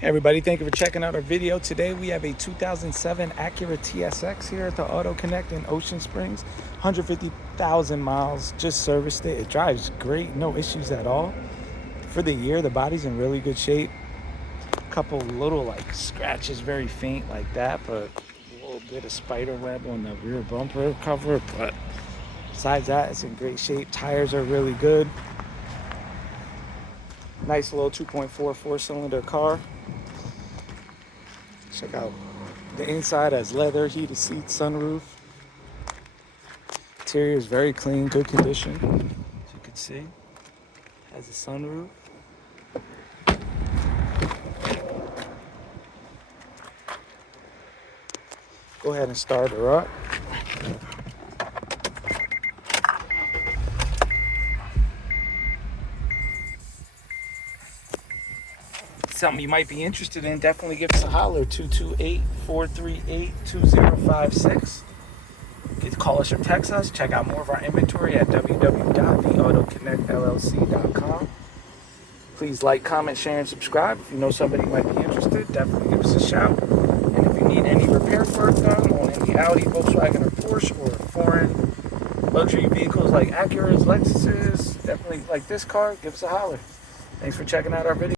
Hey everybody, thank you for checking out our video. Today we have a 2007 Acura TSX here at the Auto Connect in Ocean Springs. 150,000 miles, just serviced it. It drives great, no issues at all. For the year, the body's in really good shape. A couple little like scratches, very faint like that, but a little bit of spider web on the rear bumper cover. But besides that, it's in great shape. Tires are really good. Nice little 2.4 four-cylinder car. Check out the inside, has leather, heated seats, sunroof. Interior is very clean, good condition. As you can see, has a sunroof. Go ahead and start her up. Something you might be interested in, definitely give us a holler. 228-438-2056. You can call us or text us. Check out more of our inventory at www.theautoconnectllc.com. Please like, comment, share, and subscribe. If you know somebody who might be interested, definitely give us a shout. And if you need any repair work done on any Audi, Volkswagen, or Porsche, or foreign luxury vehicles like Acuras, Lexuses, definitely like this car, give us a holler. Thanks for checking out our video.